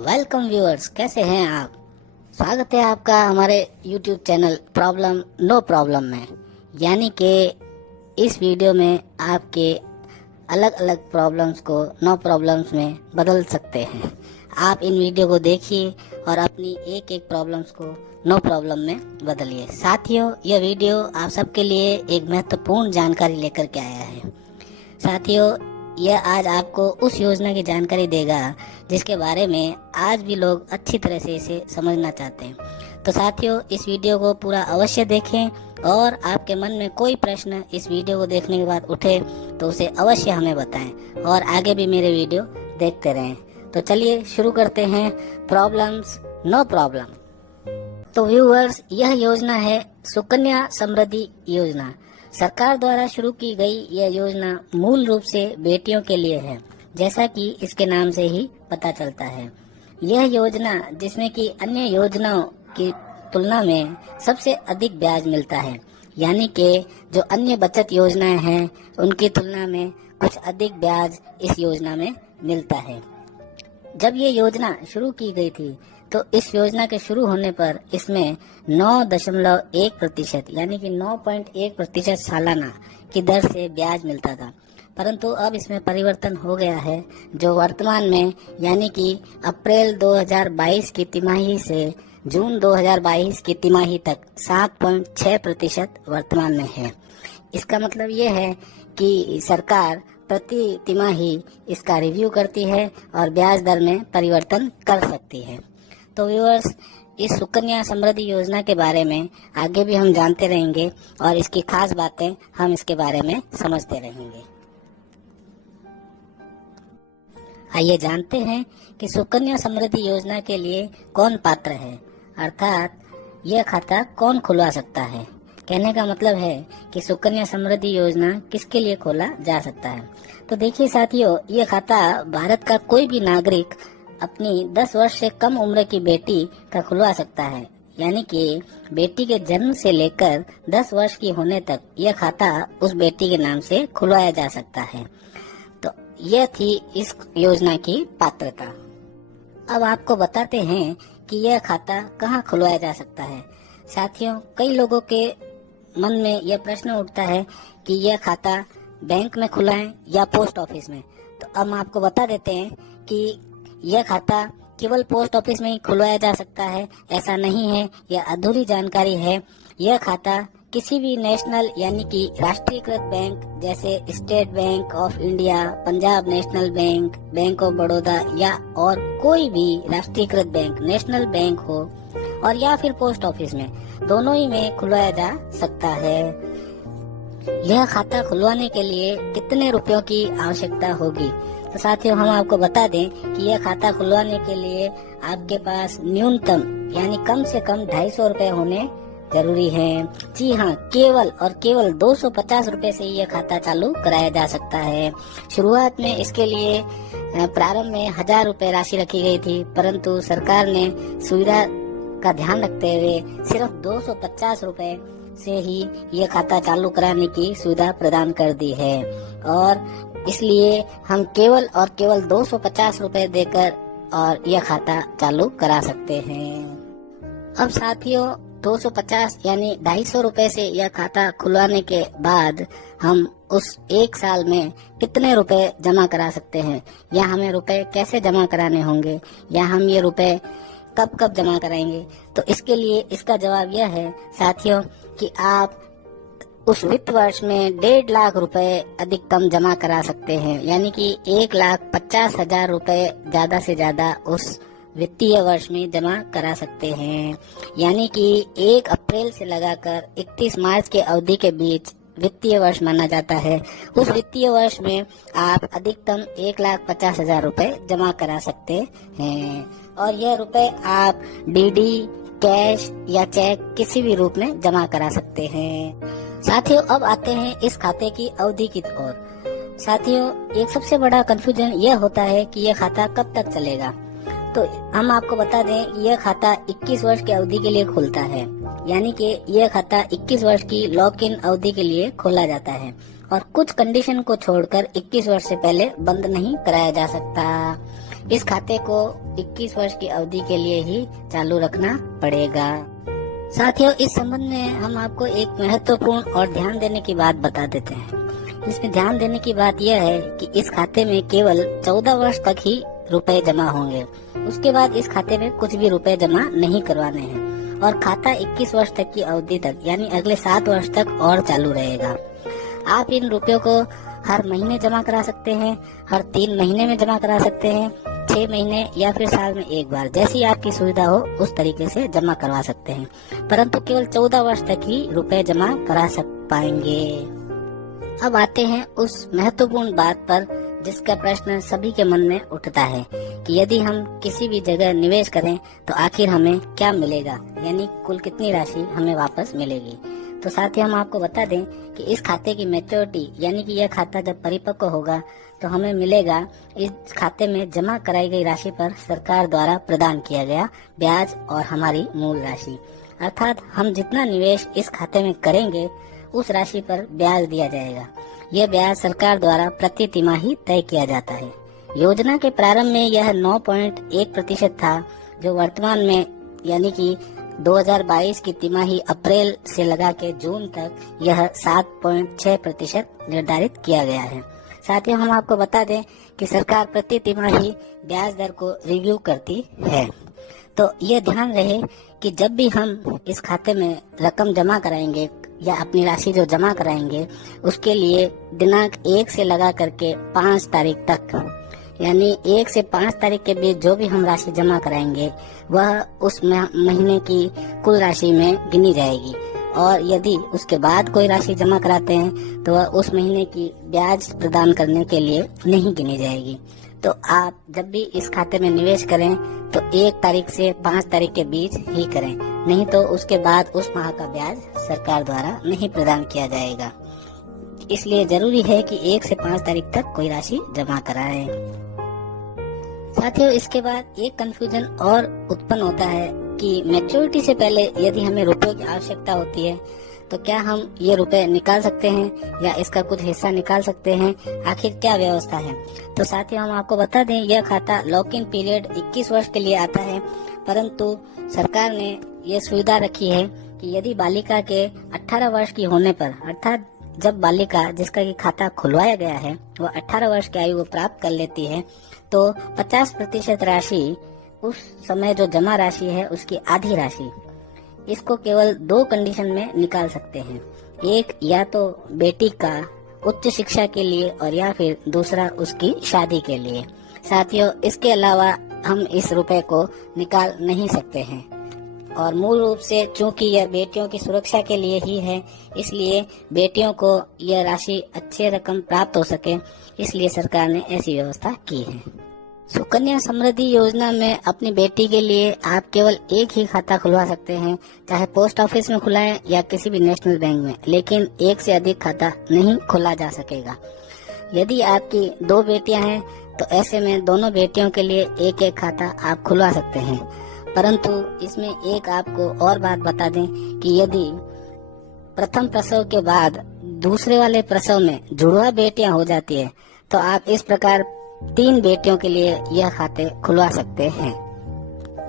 Welcome viewers, कैसे हैं आप। स्वागत है आपका हमारे YouTube channel problem no problem में। यानी कि इस वीडियो में आपके अलग अलग प्रॉब्लम्स को नो प्रॉब्लम्स में बदल सकते हैं। आप इन वीडियो को देखिए और अपनी एक एक प्रॉब्लम्स को नो प्रॉब्लम में बदलिए। साथियों, यह वीडियो आप सबके लिए एक महत्वपूर्ण जानकारी लेकर के आया है। साथियों, यह आज आपको उस योजना की जानकारी देगा जिसके बारे में आज भी लोग अच्छी तरह से इसे समझना चाहते हैं। तो साथियों, इस वीडियो को पूरा अवश्य देखें और आपके मन में कोई प्रश्न इस वीडियो को देखने के बाद उठे तो उसे अवश्य हमें बताएं और आगे भी मेरे वीडियो देखते रहें। तो चलिए शुरू करते हैं प्रॉब्लम्स नो प्रॉब्लम। तो व्यूअर्स, यह योजना है सुकन्या समृद्धि योजना। सरकार द्वारा शुरू की गई यह योजना मूल रूप से बेटियों के लिए है, जैसा कि इसके नाम से ही पता चलता है। यह योजना जिसमें कि अन्य योजनाओं की तुलना में सबसे अधिक ब्याज मिलता है, यानी कि जो अन्य बचत योजनाएं हैं उनकी तुलना में कुछ अधिक ब्याज इस योजना में मिलता है। जब ये योजना शुरू की गई थी तो इस योजना के शुरू होने पर इसमें 9.1% यानी कि 9.1% सालाना की दर से ब्याज मिलता था, परंतु अब इसमें परिवर्तन हो गया है, जो वर्तमान में यानी कि अप्रैल 2022 की तिमाही से जून 2022 की तिमाही तक 7.6% वर्तमान में है। इसका मतलब ये है कि सरकार प्रति तिमाही इसका रिव्यू करती है और ब्याज दर में परिवर्तन कर सकती है। तो व्यूअर्स, इस सुकन्या समृद्धि योजना के बारे में आगे भी हम जानते रहेंगे और इसकी खास बातें हम इसके बारे में समझते रहेंगे। आइए जानते हैं कि सुकन्या समृद्धि योजना के लिए कौन पात्र है, अर्थात यह खाता कौन खुलवा सकता है। कहने का मतलब है कि सुकन्या समृद्धि योजना किसके लिए खोला जा सकता है। तो देखिए साथियों, यह खाता भारत का कोई भी नागरिक अपनी 10 वर्ष से कम उम्र की बेटी का खुलवा सकता है, यानी कि बेटी के जन्म से लेकर 10 वर्ष की होने तक यह खाता उस बेटी के नाम से खुलवाया जा सकता है। तो यह थी इस योजना की पात्रता। अब आपको बताते हैं कि यह खाता कहाँ खुलवाया जा सकता है। साथियों, कई लोगों के मन में यह प्रश्न उठता है कि यह खाता बैंक में खुलाएं या पोस्ट ऑफिस में। तो अब हम आपको बता देते हैं कि यह खाता केवल पोस्ट ऑफिस में ही खुलवाया जा सकता है, ऐसा नहीं है, यह अधूरी जानकारी है। यह खाता किसी भी नेशनल यानी कि राष्ट्रीयकृत बैंक जैसे state bank of India, Punjab national bank, bank of Baroda या और कोई भी राष्ट्रीयकृत बैंक नेशनल बैंक हो और या फिर पोस्ट ऑफिस में, दोनों ही में खुलवाया जा सकता है। यह खाता खुलवाने के लिए कितने रुपयों की आवश्यकता होगी? तो साथियों, हम आपको बता दें कि यह खाता खुलवाने के लिए आपके पास न्यूनतम यानी कम से कम 250 रुपए होने जरूरी है। जी हाँ, केवल और केवल 250 रुपए से यह खाता चालू कराया जा सकता है। शुरुआत में इसके लिए प्रारंभ में 1000 रुपए राशि रखी गई थी, परंतु सरकार ने सुविधा का ध्यान रखते हुए सिर्फ 250 रुपए से ही यह खाता चालू कराने की सुविधा प्रदान कर दी है और इसलिए हम केवल और केवल 250 रुपए देकर और यह खाता चालू करा सकते हैं। अब साथियों, 250 यानी 250 रुपए से यह खाता खुलवाने के बाद हम उस एक साल में कितने रुपए जमा करा सकते हैं, या हमें रुपए कैसे जमा कराने होंगे, या हम ये रुपए कब कब जमा कराएंगे। तो इसके लिए इसका जवाब यह है साथियों कि आप उस वित्त वर्ष में 1.5 लाख रुपए अधिकतम जमा करा सकते हैं, यानी कि 1,50,000 रुपए ज्यादा से ज्यादा उस वित्तीय वर्ष में जमा करा सकते हैं। यानी कि 1 अप्रैल से लगाकर 31 मार्च के अवधि के बीच वित्तीय वर्ष माना जाता है। उस वित्तीय वर्ष में आप अधिकतम 1,50,000 रुपए जमा करा सकते हैं और यह रुपए आप डीडी, कैश या चेक किसी भी रूप में जमा करा सकते हैं। साथियों, अब आते हैं इस खाते की अवधि की ओर। साथियों, एक सबसे बड़ा कंफ्यूजन यह होता है कि यह खाता कब तक चलेगा। तो हम आपको बता दें कि यह खाता 21 वर्ष की अवधि के लिए खुलता है, यानी कि यह खाता 21 वर्ष की लॉक इन अवधि के लिए खोला जाता है और कुछ कंडीशन को छोड़कर 21 वर्ष से पहले बंद नहीं कराया जा सकता। इस खाते को 21 वर्ष की अवधि के लिए ही चालू रखना पड़ेगा। साथियों, इस संबंध में हम आपको एक महत्वपूर्ण और ध्यान देने की बात बता देते हैं। इसमें ध्यान देने की बात यह है कि इस खाते में केवल 14 वर्ष तक ही रुपए जमा होंगे। उसके बाद इस खाते में कुछ भी रुपए जमा नहीं करवाने हैं और खाता 21 वर्ष तक की अवधि तक यानी अगले 7 वर्ष तक और चालू रहेगा। आप इन रुपयों को हर महीने जमा करा सकते हैं, हर 3 महीने में जमा करा सकते हैं, 6 महीने या फिर साल में एक बार, जैसी आपकी सुविधा हो उस तरीके से जमा करवा सकते हैं, परंतु केवल 14 वर्ष तक ही रुपए जमा करा पाएंगे। अब आते हैं उस महत्वपूर्ण बात पर जिसका प्रश्न सभी के मन में उठता है कि यदि हम किसी भी जगह निवेश करें तो आखिर हमें क्या मिलेगा, यानी कुल कितनी राशि हमें वापस मिलेगी। तो साथ ही हम आपको बता दें कि इस खाते की मैच्योरिटी यानी कि यह खाता जब परिपक्व होगा तो हमें मिलेगा इस खाते में जमा कराई गई राशि पर सरकार द्वारा प्रदान किया गया ब्याज और हमारी मूल राशि, अर्थात हम जितना निवेश इस खाते में करेंगे उस राशि पर ब्याज दिया जाएगा। यह ब्याज सरकार द्वारा प्रति तिमाही तय किया जाता है। योजना के प्रारंभ में यह 9.1% था, जो वर्तमान में यानी कि 2022 की तिमाही अप्रैल से लगा के जून तक यह 7.6% निर्धारित किया गया है। साथ ही हम आपको बता दें कि सरकार प्रति तिमाही ब्याज दर को रिव्यू करती है। तो ये ध्यान रहे कि जब भी हम इस खाते में रकम जमा कराएंगे या अपनी राशि जो जमा कराएंगे उसके लिए दिनांक 1 से लगा करके 5 तारीख तक यानी 1 से 5 तारीख के बीच जो भी हम राशि जमा कराएंगे वह उस महीने की कुल राशि में गिनी जाएगी, और यदि उसके बाद कोई राशि जमा कराते हैं तो वह उस महीने की ब्याज प्रदान करने के लिए नहीं गिनी जाएगी। तो आप जब भी इस खाते में निवेश करें तो 1 तारीख से 5 तारीख के बीच ही करें, नहीं तो उसके बाद उस माह का ब्याज सरकार द्वारा नहीं प्रदान किया जाएगा। इसलिए जरूरी है कि 1 से 5 तारीख तक कोई राशि जमा कराएं। साथियों, इसके बाद एक कंफ्यूजन और उत्पन्न होता है कि मैच्योरिटी से पहले यदि हमें रुपयों की आवश्यकता होती है तो क्या हम ये रुपए निकाल सकते हैं या इसका कुछ हिस्सा निकाल सकते हैं, आखिर क्या व्यवस्था है। तो साथियों, हम आपको बता दें यह खाता लॉक इन पीरियड 21 वर्ष के लिए आता है, परंतु सरकार ने ये सुविधा रखी है कि यदि बालिका के 18 वर्ष की होने पर, अर्थात जब बालिका जिसका की खाता खुलवाया गया है वह 18 वर्ष की आयु को प्राप्त कर लेती है तो 50% राशि उस समय जो जमा राशि है उसकी आधी राशि इसको केवल 2 कंडीशन में निकाल सकते हैं। एक, या तो बेटी का उच्च शिक्षा के लिए और या फिर दूसरा उसकी शादी के लिए। साथियों, इसके अलावा हम इस रुपए को निकाल नहीं सकते हैं, और मूल रूप से चूंकि यह बेटियों की सुरक्षा के लिए ही है, इसलिए बेटियों को यह राशि अच्छे रकम प्राप्त हो सके, इसलिए सरकार ने ऐसी व्यवस्था की है। सुकन्या समृद्धि योजना में अपनी बेटी के लिए आप केवल एक ही खाता खुलवा सकते हैं, चाहे पोस्ट ऑफिस में खुलाएं या किसी भी नेशनल बैंक में, लेकिन एक से अधिक खाता नहीं खोला जा सकेगा। यदि आपकी 2 बेटियां हैं तो ऐसे में दोनों बेटियों के लिए एक एक खाता आप खुलवा सकते हैं, परंतु इसमें एक आपको और बात बता दें कि यदि प्रथम प्रसव के बाद दूसरे वाले प्रसव में जुड़वा बेटियां हो जाती है तो आप इस प्रकार 3 बेटियों के लिए यह खाते खुलवा सकते हैं।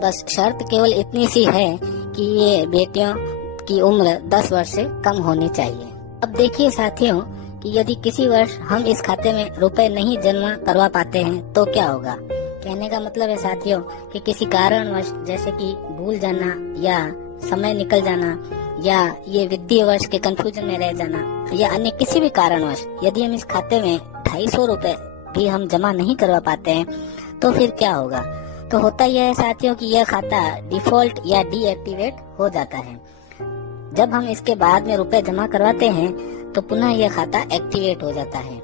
बस शर्त केवल इतनी सी है कि ये बेटियों की उम्र 10 वर्ष से कम होनी चाहिए। अब देखिए साथियों कि यदि किसी वर्ष हम इस खाते में रुपए नहीं जमा करवा पाते हैं तो क्या होगा। कहने का मतलब है साथियों कि किसी कारणवश जैसे कि भूल जाना या समय निकल जाना या ये वित्तीय वर्ष के कंफ्यूजन में रह जाना या अन्य किसी भी कारणवश यदि हम इस खाते में 250 रुपए भी हम जमा नहीं करवा पाते हैं तो फिर क्या होगा। तो होता यह है साथियों कि यह खाता डिफॉल्ट या डीएक्टिवेट हो जाता है। जब हम इसके बाद में रुपए जमा करवाते हैं तो पुनः यह खाता एक्टिवेट हो जाता है।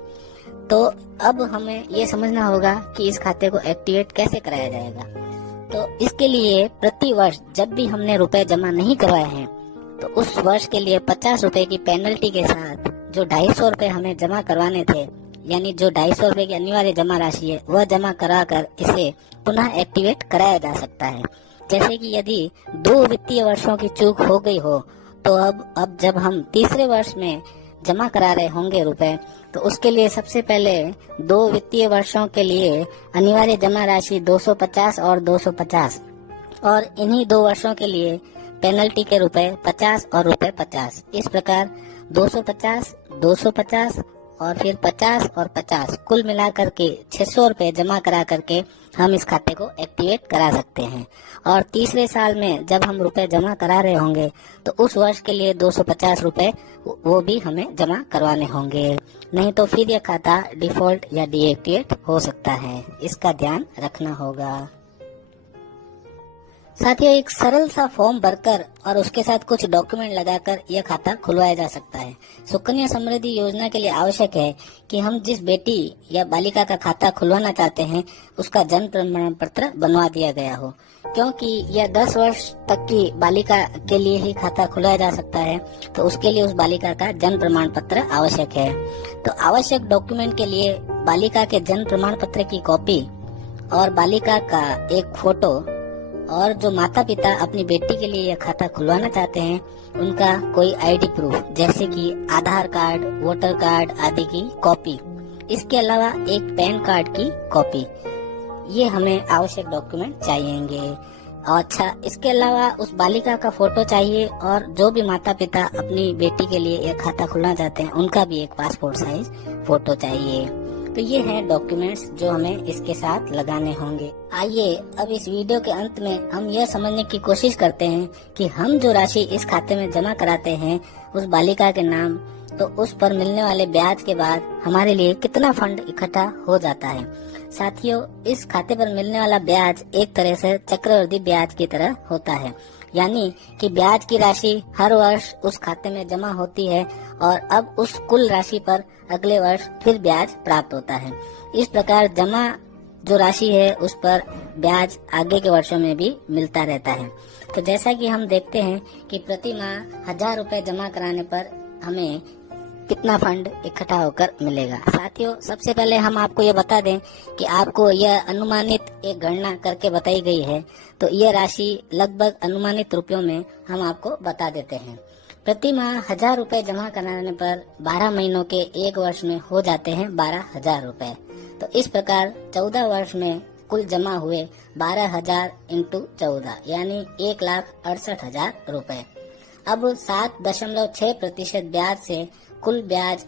तो अब हमें ये समझना होगा कि इस खाते को एक्टिवेट कैसे कराया जाएगा। तो इसके लिए प्रति वर्ष जब भी हमने रुपए जमा नहीं करवाए हैं तो उस वर्ष के लिए 50 रुपए की पेनल्टी के साथ जो 250 रुपए हमें जमा करवाने थे, यानी जो 250 रुपए की अनिवार्य जमा राशि है वह जमा कराकर इसे पुनः एक्टिवेट कराया जा सकता है। जैसे कि यदि 2 वित्तीय वर्षों की चूक हो गई हो तो अब जब हम तीसरे वर्ष में जमा करा रहे होंगे रुपए, तो उसके लिए सबसे पहले 2 वित्तीय वर्षों के लिए अनिवार्य जमा राशि 250 और 250, और इन्हीं 2 वर्षों के लिए पेनल्टी के रुपए 50 और रुपए 50। इस प्रकार 250, 250 और फिर 50 और 50 कुल मिलाकर के 600 रुपए जमा करा करके हम इस खाते को एक्टिवेट करा सकते हैं। और तीसरे साल में जब हम रुपए जमा करा रहे होंगे तो उस वर्ष के लिए 250 रुपए वो भी हमें जमा करवाने होंगे, नहीं तो फिर यह खाता डिफॉल्ट या डीएक्टिवेट हो सकता है। इसका ध्यान रखना होगा। साथियों, एक सरल सा फॉर्म भरकर और उसके साथ कुछ डॉक्यूमेंट लगाकर यह खाता खुलवाया जा सकता है। सुकन्या समृद्धि योजना के लिए आवश्यक है कि हम जिस बेटी या बालिका का खाता खुलवाना चाहते हैं उसका जन्म प्रमाण पत्र बनवा दिया गया हो। क्योंकि यह 10 वर्ष तक की बालिका के लिए ही खाता खुलवाया जा सकता है, तो उसके लिए उस बालिका का जन्म प्रमाण पत्र आवश्यक है। तो आवश्यक डॉक्यूमेंट के लिए बालिका के जन्म प्रमाण पत्र की कॉपी और बालिका का एक फोटो, और जो माता पिता अपनी बेटी के लिए यह खाता खुलवाना चाहते हैं उनका कोई आईडी प्रूफ जैसे कि आधार कार्ड, वोटर कार्ड आदि की कॉपी। इसके अलावा एक पैन कार्ड की कॉपी, ये हमें आवश्यक डॉक्यूमेंट चाहिएंगे। अच्छा, इसके अलावा उस बालिका का फोटो चाहिए, और जो भी माता पिता अपनी बेटी के लिए यह खाता खुलवाना चाहते हैं उनका भी एक पासपोर्ट साइज फोटो चाहिए। तो ये हैं डॉक्यूमेंट्स जो हमें इसके साथ लगाने होंगे। आइए अब इस वीडियो के अंत में हम यह समझने की कोशिश करते हैं कि हम जो राशि इस खाते में जमा कराते हैं उस बालिका के नाम, तो उस पर मिलने वाले ब्याज के बाद हमारे लिए कितना फंड इकट्ठा हो जाता है। साथियों, इस खाते पर मिलने वाला ब्याज एक तरह से चक्रवृद्धि ब्याज की तरह होता है, यानी कि ब्याज की राशि हर वर्ष उस खाते में जमा होती है और अब उस कुल राशि पर अगले वर्ष फिर ब्याज प्राप्त होता है। इस प्रकार जमा जो राशि है उस पर ब्याज आगे के वर्षों में भी मिलता रहता है। तो जैसा कि हम देखते हैं कि प्रति माह 1000 रुपए जमा कराने पर हमें कितना फंड इकट्ठा होकर मिलेगा। साथियों, सबसे पहले हम आपको ये बता दें कि आपको यह अनुमानित एक गणना करके बताई गई है, तो यह राशि लगभग अनुमानित रुपयों में हम आपको बता देते हैं। प्रति माह 1000 रुपए जमा कराने पर 12 महीनों के एक वर्ष में हो जाते हैं 12,000 रुपए। तो इस प्रकार 14 वर्ष में कुल जमा हुए 12,000 इंटू 14 यानी 1,68,000 रुपए। अब 7.6% ब्याज से कुल ब्याज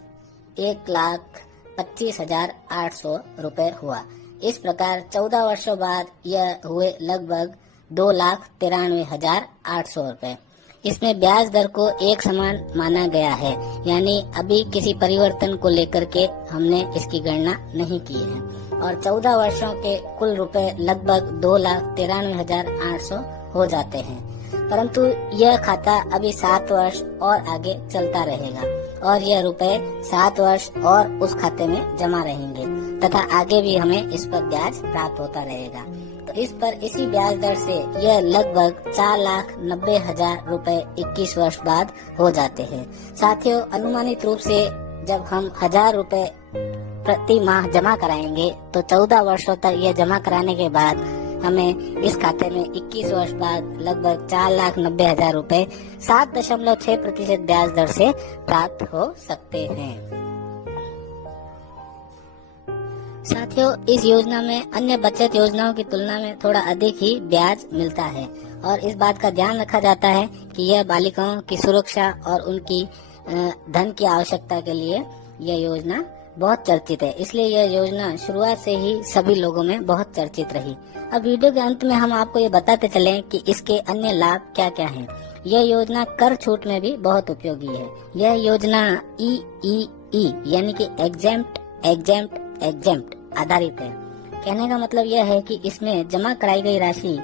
1,25,800 रुपए हुआ। इस प्रकार 14 वर्षों बाद यह हुए लगभग 2,93,800 रुपए। इसमें ब्याज दर को एक समान माना गया है, यानी अभी किसी परिवर्तन को लेकर के हमने इसकी गणना नहीं की है, और 14 वर्षों के कुल रुपए लगभग 2,93,800 हो जाते हैं। परंतु यह खाता अभी 7 वर्ष और आगे चलता रहेगा और यह रुपए 7 वर्ष और उस खाते में जमा रहेंगे तथा आगे भी हमें इस पर ब्याज प्राप्त होता रहेगा। तो इस पर इसी ब्याज दर से यह लगभग 4,90,000 रुपए 21 वर्ष बाद हो जाते हैं। साथियों, अनुमानित रूप से जब हम 1000 रुपए प्रति माह जमा कराएंगे तो 14 वर्षों तक यह जमा कराने के बाद हमें इस खाते में 21 वर्ष बाद लगभग 4,90,000 रुपए 7.6% ब्याज दर से प्राप्त हो सकते हैं। साथियों, इस योजना में अन्य बचत योजनाओं की तुलना में थोड़ा अधिक ही ब्याज मिलता है और इस बात का ध्यान रखा जाता है कि यह बालिकाओं की सुरक्षा और उनकी धन की आवश्यकता के लिए यह योजना बहुत चर्चित है। इसलिए यह योजना शुरुआत से ही सभी लोगों में बहुत चर्चित रही। अब वीडियो के अंत में हम आपको ये बताते चलें कि इसके अन्य लाभ क्या क्या हैं। यह योजना कर छूट में भी बहुत उपयोगी है। यह योजना EEE यानी कि एग्जेम्प्ट आधारित है। कहने का मतलब यह है कि इसमें जमा कराई गई राशि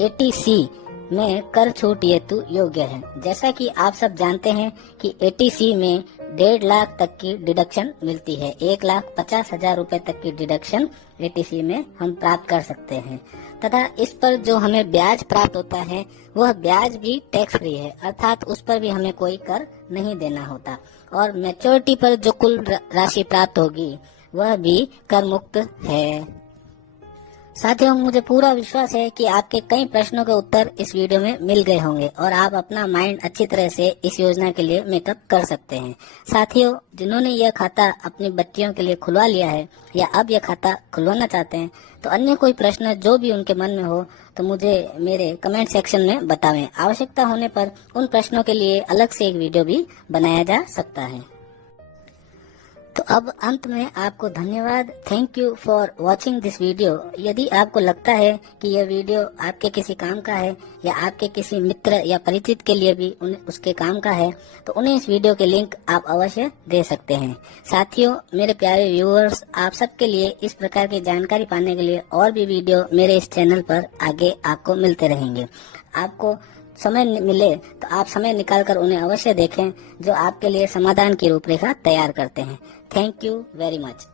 ATC में कर छूट हेतु योग्य है। जैसा कि आप सब जानते हैं कि ATC में 1.5 लाख तक की डिडक्शन मिलती है। 1,50,000 रुपए तक की डिडक्शन ATC में हम प्राप्त कर सकते हैं तथा इस पर जो हमें ब्याज प्राप्त होता है वह ब्याज भी टैक्स फ्री है, अर्थात उस पर भी हमें कोई कर नहीं देना होता और मैच्योरिटी पर जो कुल राशि प्राप्त होगी वह भी कर मुक्त है। साथियों, मुझे पूरा विश्वास है कि आपके कई प्रश्नों के उत्तर इस वीडियो में मिल गए होंगे और आप अपना माइंड अच्छी तरह से इस योजना के लिए मेकअप कर सकते हैं। साथियों, जिन्होंने यह खाता अपनी बच्चियों के लिए खुलवा लिया है या अब यह खाता खुलवाना चाहते हैं, तो अन्य कोई प्रश्न जो भी उनके मन में हो तो मुझे मेरे कमेंट सेक्शन में बतावें। आवश्यकता होने पर उन प्रश्नों के लिए अलग से एक वीडियो भी बनाया जा सकता है। तो अब अंत में आपको धन्यवाद। Thank you for watching this video. यदि आपको लगता है कि यह वीडियो आपके किसी काम का है या आपके किसी मित्र या परिचित के लिए भी उसके काम का है, तो उन्हें इस वीडियो के लिंक आप अवश्य दे सकते हैं। साथियों, मेरे प्यारे व्यूअर्स, आप सबके लिए इस प्रकार की जानकारी पाने के लिए और भी वीडियो मेरे इस चैनल पर आगे आपको मिलते रहेंगे। आपको समय मिले तो आप समय निकालकर उन्हें अवश्य देखें, जो आपके लिए समाधान की रूपरेखा तैयार करते हैं। Thank you very much.